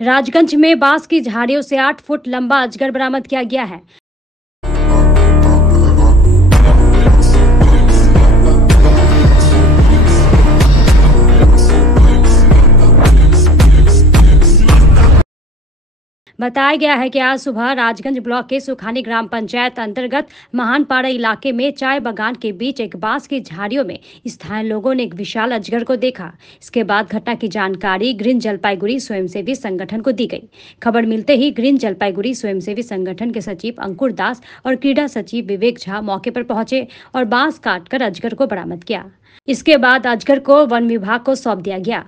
राजगंज में बांस की झाड़ियों से 8 फुट लंबा अजगर बरामद किया गया है। बताया गया है कि आज सुबह राजगंज ब्लॉक के सुखानी ग्राम पंचायत अंतर्गत महानपाड़ा इलाके में चाय बागान के बीच एक बांस की झाड़ियों में स्थानीय लोगों ने एक विशाल अजगर को देखा। इसके बाद घटना की जानकारी ग्रीन जलपाईगुड़ी स्वयंसेवी संगठन को दी गई। खबर मिलते ही ग्रीन जलपाईगुड़ी स्वयंसेवी संगठन के सचिव अंकुर दास और क्रीड़ा सचिव विवेक झा मौके पर पहुंचे और बांस काटकर अजगर को बरामद किया। इसके बाद अजगर को वन विभाग को सौंप दिया गया।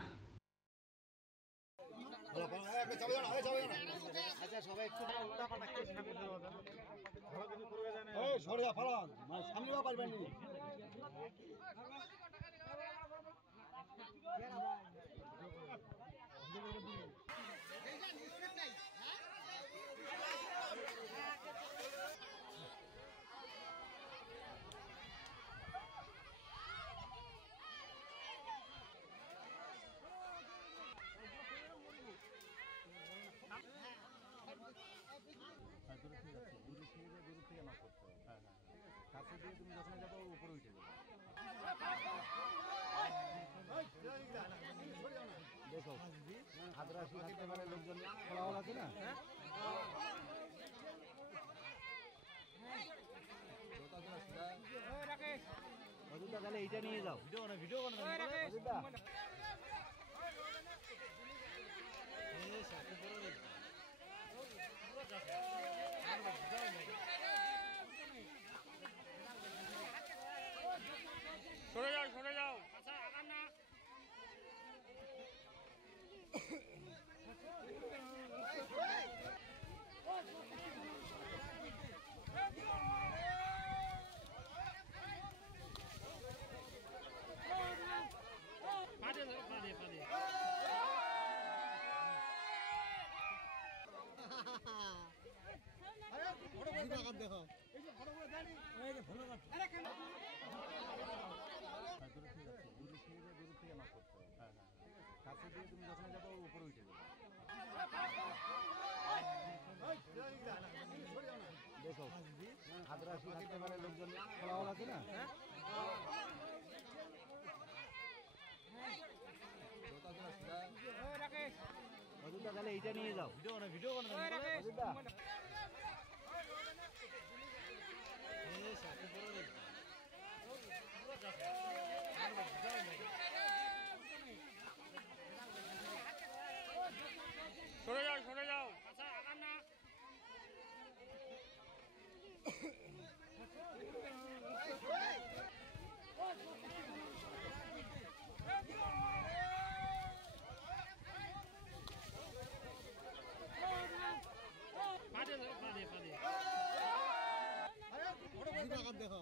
देखो आदिवासी থাকতে পারে লোকজন ফলাফল আছে না মজুদা তাহলে এইটা নিয়ে যাও ভিডিও মজুদা সরে যাও আচ্ছা আগান না দেখো আদিবাসী থাকতে পারে লোকজন ফলাফল আছে না মজুদা তাহলে এইটা নিয়ে যাও ভিডিও মজুদা সরে যাও আচ্ছা আগান না দেখো